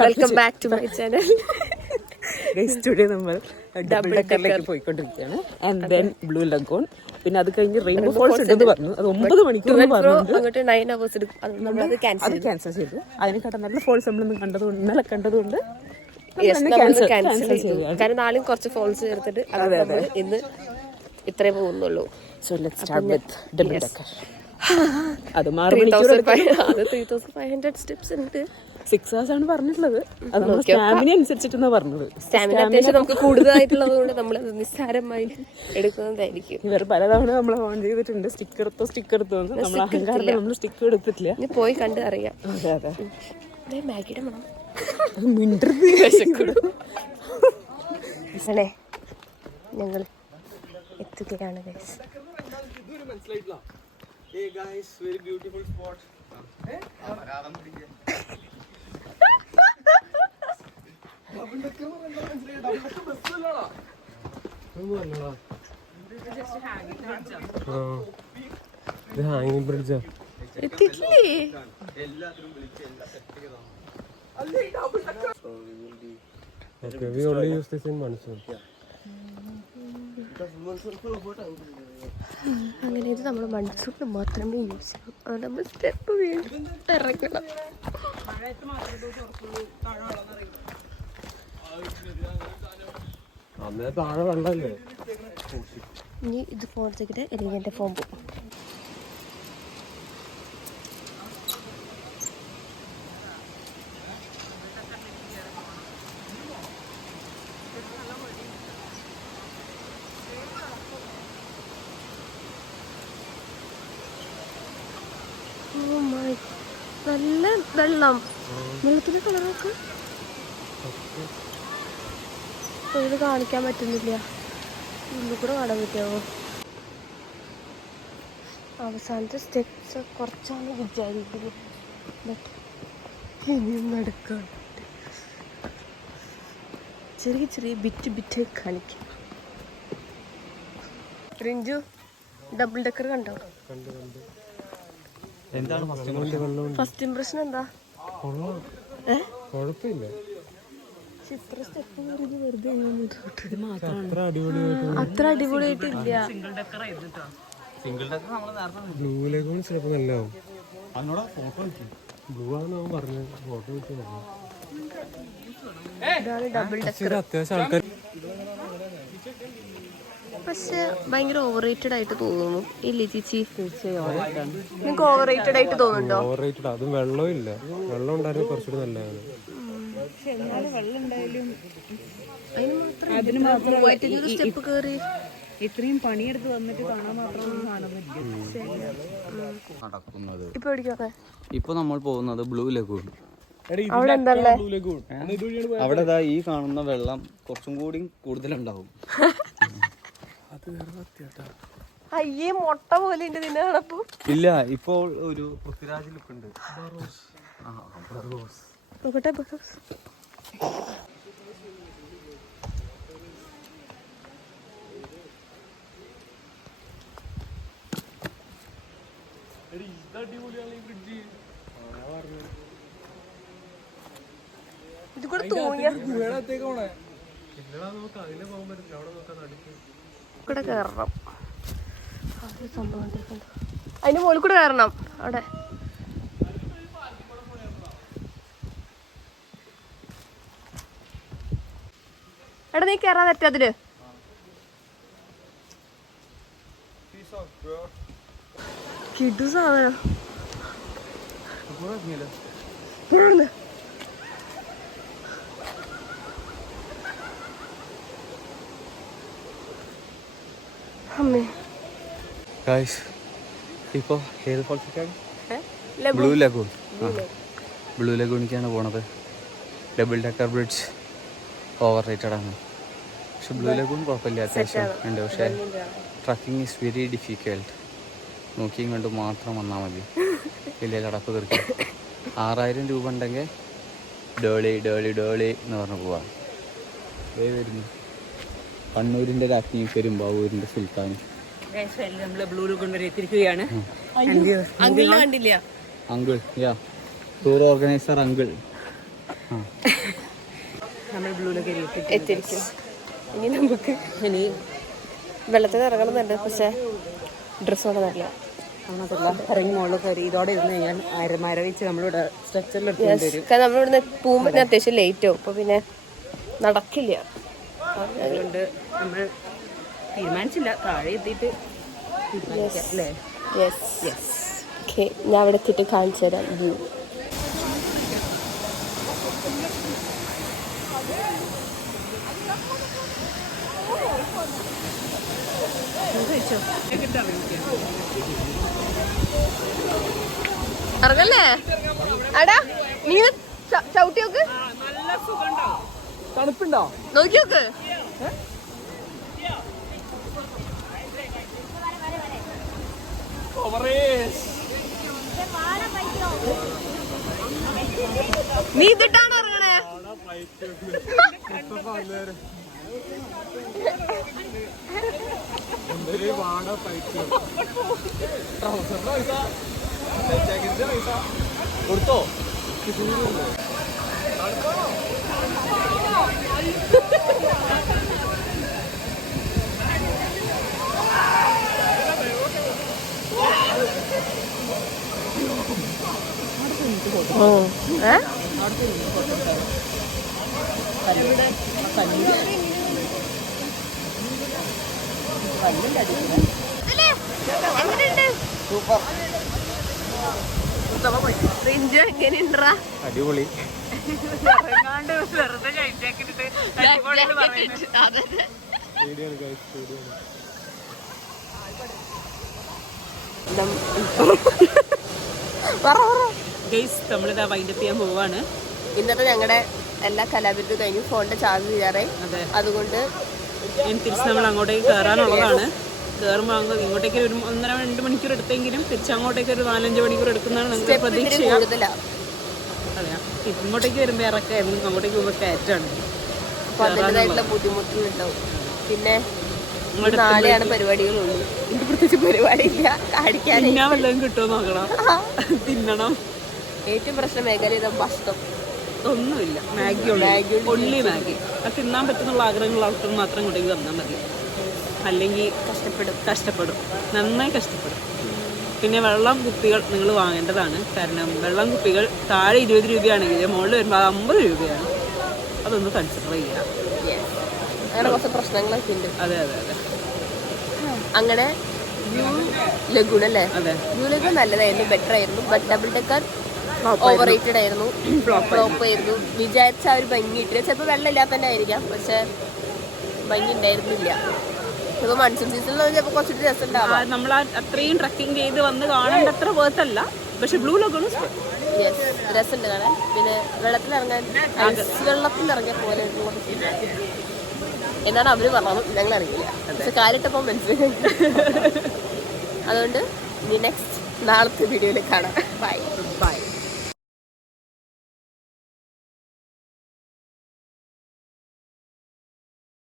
Welcome back to my channel. Today നമ്മൾ double ഡെക്കറിലേക്ക് പോയിക്കൊണ്ടിരിക്കുകയാണ്. ആൻഡ് ദെൻ ബ്ലൂ ലഗൂൺ, പിന്നെ അത് കഴിഞ്ഞ് റെയിൻബോ ഫോൾസ് ഉണ്ടെന്ന് പറഞ്ഞു. അത് 9 മണിക്കൂർ അത് ക്യാൻസൽ ചെയ്തു. അതിനെക്കാട്ടും നല്ല ഫോൾസ് നമ്മളൊന്നും കണ്ടതുകൊണ്ട് ഇന്നലെ കണ്ടതുകൊണ്ട് ക്യാൻസൽ ചെയ്തു. കാരണം നാളെയും കുറച്ച് ഫോൾസ് ചേർത്തിട്ട് ഇന്ന് ഇത്രേ പോകുന്നുള്ളൂ. So let's start with double decker. അത് 3500 സ്റ്റെപ്സ് ഉണ്ട്. 6 hours ആണ് പറഞ്ഞിട്ടുള്ളത്. അത് നമ്മൾ സ്റ്റാമിന അനുസരിച്ചിട്ടാണ് പറഞ്ഞത്. സ്റ്റാമിന അത്യാവശ്യം നമുക്ക് കൂടുതലായിട്ടുള്ളത് കൊണ്ട് നമ്മൾ നിസ്സാരമായി എടുക്കുന്നതായിരിക്കും. ഇവർ പലതവണ നമ്മൾ ഓൺ ചെയ്തിട്ടുണ്ട്. സ്റ്റിക്കർ എടുത്തോ നമ്മൾ അഹങ്കാരത്തിൽ നമ്മൾ സ്റ്റിക്കർ എടുത്തിട്ടില്ല. പോയി കണ്ട് അറിയാം. അതെ അതെ. മാഗിയുടെ മണം ഞങ്ങൾ എത്തുകയാണ്. Hey guys, very beautiful spot. ഹാങ്ങിങ് bridge we only use this in monsoon. അങ്ങനെ ഇത് നമ്മൾ മൺസൂണിൽ മാത്രമേ യൂസ് ചെയ്യൂ. അതുകൊണ്ട് നമ്മൾ സ്റ്റെപ്പ് വീണ്ടും ഇറക്കണം. താഴെ വെള്ളല്ലേ. ഇനി ഇത് ഫോൺ എടുത്തിട്ട് അല്ലെങ്കിൽ എൻ്റെ ഫോൺ പോകും. നല്ല വെള്ളം, വെള്ളത്തിന്റെ കളറൊക്കെ ഇത് കാണിക്കാൻ പറ്റുന്നില്ല. ഉള്ളിൽ കൂടെ കാണാൻ പറ്റുമോ? അവസാനത്തെ സ്റ്റെപ്സ് കുറച്ചാണ് വിചാരിക്കുന്നത്. ബട്ട് ഇനിയും നടക്കാൻ ചെറിയ ചെറിയ ബിറ്റായി കാണിക്കാം. റിഞ്ചു ഡബിൾ ഡെക്കർ കണ്ടോ? ഫസ്റ്റ് ഇംപ്രഷൻ എന്താ? കുഴപ്പമില്ല. അത്ര അടിപൊളിയായിട്ടില്ല. ബ്ലൂ ലഗൂൺ ചിലപ്പോൾ നല്ലതാവും. ബ്ലൂ ആണെന്ന് പറഞ്ഞു. ഫോട്ടോ വെച്ച് പറഞ്ഞു. ഡബിൾ ഡെക്കർ അത്യാവശ്യം ആൾക്കാർ പക്ഷെ ഭയങ്കര ഓവർ റേറ്റഡ് ആയിട്ട് തോന്നുന്നു. ഇല്ലേ ചേച്ചി? നിങ്ങൾക്ക് ഓവർ റേറ്റഡ് ആയിട്ട് തോന്നുന്നുണ്ടോ? Over rated. അതും വെള്ളവും ഇല്ല. വെള്ളം ഉണ്ടായിരുന്നു കുറച്ചുകൂടി നല്ലതാണ്. സ്റ്റെപ്പ് കയറി ഇത്രയും പണിയെടുത്ത് വന്നിട്ട് കാണാൻ നടക്കുന്നത്. ഇപ്പൊ നമ്മൾ പോകുന്നത് ബ്ലൂ ലഗൂൺ. അവിടെ എന്തല്ലേ? അവിടെ ഈ കാണുന്ന വെള്ളം കുറച്ചും കൂടി കൂടുതലുണ്ടാവും. അയ്യേ, മുട്ട പോലെ ഉണ്ട് നിന്നെ കാണപ്പോ. ഇല്ല, ഇപ്പോൾ ഒരു പൃഥ്വിരാജ് ലുക്ക് ഉണ്ട്. നോക്കട്ടെ. ഇത് കൂടെ തോന്നിയ കൂടെ കയറണം. അതിന്റെ മുകളിൽ കൂടെ കയറണം. അവിടെ എടാ നീ കയറാൻ പറ്റും അതില്. കിടു സാധനം. അമ്മേ ഗായ്സ് ഇപ്പോൾ ഏത് ഫോൾസിലേക്കാണ്? Blue lagoon. ബ്ലൂ ലഗൂണിക്കാണ് പോണത്. Double decker bridge overrated ആണ്. പക്ഷെ ബ്ലൂ ലഗൂൺ കുഴപ്പമില്ല, അത്യാവശ്യം ഉണ്ട്. പക്ഷേ ട്രക്കിംഗ് ഈസ് വെരി ഡിഫിക്കൽട്ട്. നോക്കിയും കണ്ട് മാത്രം വന്നാൽ മതി, വലിയ കടപ്പ് തീർക്കും. 6000 രൂപ ഉണ്ടെങ്കിൽ ഡോളി ഡോളി ഡോളി എന്ന് പറഞ്ഞ് പോവാം. വരുന്നു കണ്ണൂരിൻ്റെ രാജ്ഞി, പെരുമ്പാവൂരിൻ്റെ സുൽത്താൻ. നമ്മൾ ബ്ലൂ ലഗൂൺ വരെ എത്തിയിരിക്കുകയാണ്. കണ്ടില്ല അങ്കിൾ, യാ ടൂർ ഓർഗനൈസർ അങ്കിൾ. നമ്മൾ ബ്ലൂ ലഗൂൺ എത്തിയിരിക്കും. ഇനി നമുക്ക് വെള്ളത്തിൽ ഇറങ്ങണമെന്നുണ്ട്, പക്ഷെ ഡ്രസ്സ് കൊണ്ട് നല്ല ഇറങ്ങി മുകളിൽ കയറി ഇതോടെ ഇരുന്ന് കഴിഞ്ഞാൽ മരവിച്ച് നമ്മളിവിടെ സ്ട്രക്ചറിൽ കാരണം നമ്മളിവിടുന്ന് പോകുമ്പോൾ അത്യാവശ്യം ലേറ്റ് ആവും, അപ്പോൾ പിന്നെ നടക്കില്ല. അതുകൊണ്ട് നമ്മൾ തീരുമാനിച്ചില്ല, താഴെ എത്തിയിട്ട് തീരുമാനിക്കാം അല്ലേ? യെസ് ഓക്കെ, ഞാൻ അവിടെ എത്തിയിട്ട് കാണിച്ചു തരാം വ്യൂ. ഇറങ്ങല്ലേ അടാ, നീ ചവിട്ടി നോക്ക്, തണുപ്പുണ്ടോ നോക്കി നോക്ക്. നീ ഇതിട്ടാണ് ഇറങ്ങണേ? കൊടുത്തോ? എങ്ങനെയുണ്ടാ? അടിപൊളി. നമ്മളിതാ വൈൻഡപ്പ് ചെയ്യാൻ പോവാണ്. ഇന്നത്തെ ഞങ്ങളുടെ എല്ലാ കലാപരിതും കഴിഞ്ഞു, ഫോണിന്റെ ചാർജ് ചെയ്യാറായി. അതുകൊണ്ട് തിരിച്ച് നമ്മൾ അങ്ങോട്ടേക്ക് കയറാനുള്ളതാണ്. കയറുമ്പോൾ ഇങ്ങോട്ടേക്ക് ഒരു 1.5-2 മണിക്കൂർ എടുത്തെങ്കിലും തിരിച്ചങ്ങോട്ടേക്ക് ഒരു 4-5 മണിക്കൂർ എടുക്കുന്നതാണ് നമുക്ക് പ്രതീക്ഷ. അതെ, ഇങ്ങോട്ടേക്ക് വരുമ്പോൾ ഇറക്കായിരുന്നു, അങ്ങോട്ടേക്ക് പോകുമ്പോൾ കയറ്റാണ്. അപ്പൊ അതിൻ്റെതായിട്ടുള്ള ബുദ്ധിമുട്ടുകളുണ്ടാവും. പിന്നെ നാളെയാണ് പരിപാടികളുള്ളൂ, എനിക്ക് പ്രത്യേകിച്ച് പരിപാടിയില്ല. കാണിക്കാൻ വല്ലതും കിട്ടുമോ നോക്കണം, തിന്നണം. ഏറ്റവും പ്രശ്നം മേഖല ഭക്ഷണം ഒന്നുമില്ല, മാഗി ഒള്ളി മാഗി. അത് തിന്നാൻ പറ്റുന്നുള്ള ആഗ്രഹങ്ങൾ ആൾക്കാർ മാത്രം ഇങ്ങോട്ടേക്ക് വന്നാൽ മതി, അല്ലെങ്കിൽ കഷ്ടപ്പെടും, നന്നായി കഷ്ടപ്പെടും. പിന്നെ വെള്ളം കുപ്പികൾ നിങ്ങൾ വാങ്ങേണ്ടതാണ്, കാരണം വെള്ളം കുപ്പികൾ താഴെ 20 രൂപയാണെങ്കിൽ മുകളിൽ വരുമ്പോൾ 50 രൂപയാണ്. അതൊന്ന് കൺസിഡർ ചെയ്യാം. അങ്ങനെ കുറച്ച് പ്രശ്നങ്ങളൊക്കെ ഉണ്ട്. അതെ അതെ അതെ. അങ്ങനെ ബ്ലൂ ലഗൂൺ അല്ലേ? ബ്ലൂ ലഗൂൺ നല്ലതായിരുന്നു, ബെറ്റർ ആയിരുന്നു. But double decker over rated ആയിരുന്നു, ഫ്ലോപ്പ് ആയിരുന്നു. വിചാരിച്ച ആ ഒരു ഭംഗി ഇട്ടില്ല. ചിലപ്പോൾ വെള്ളം ഇല്ലാത്ത തന്നെ ആയിരിക്കാം, പക്ഷെ ഭംഗി ഉണ്ടായിരുന്നില്ല. ഇപ്പോൾ മൺസൂൺ സീസണിൽ ചിലപ്പോൾ കുറച്ചുകൂടി രസം ഉണ്ടാവാം. നമ്മൾ അത്രയും ട്രക്കിംഗ് ചെയ്ത് വന്ന് കാണേണ്ട അത്ര വേർത്തല്ല, പക്ഷെ ബ്ലൂ ലഗൂൺ യെസ് രസമുണ്ട് കാണാൻ. പിന്നെ വെള്ളത്തിലിറങ്ങാൻ വെള്ളത്തിലിറങ്ങിയ പോലെ എന്നാണ് അവർ പറഞ്ഞത്. ഞങ്ങൾ ഇറങ്ങില്ല, പക്ഷെ കാലിട്ടപ്പോൾ മനസ്സിലായി. അതുകൊണ്ട് ഇനി നെക്സ്റ്റ് നാളത്തെ വീഡിയോയിൽ കാണാം. ബൈ.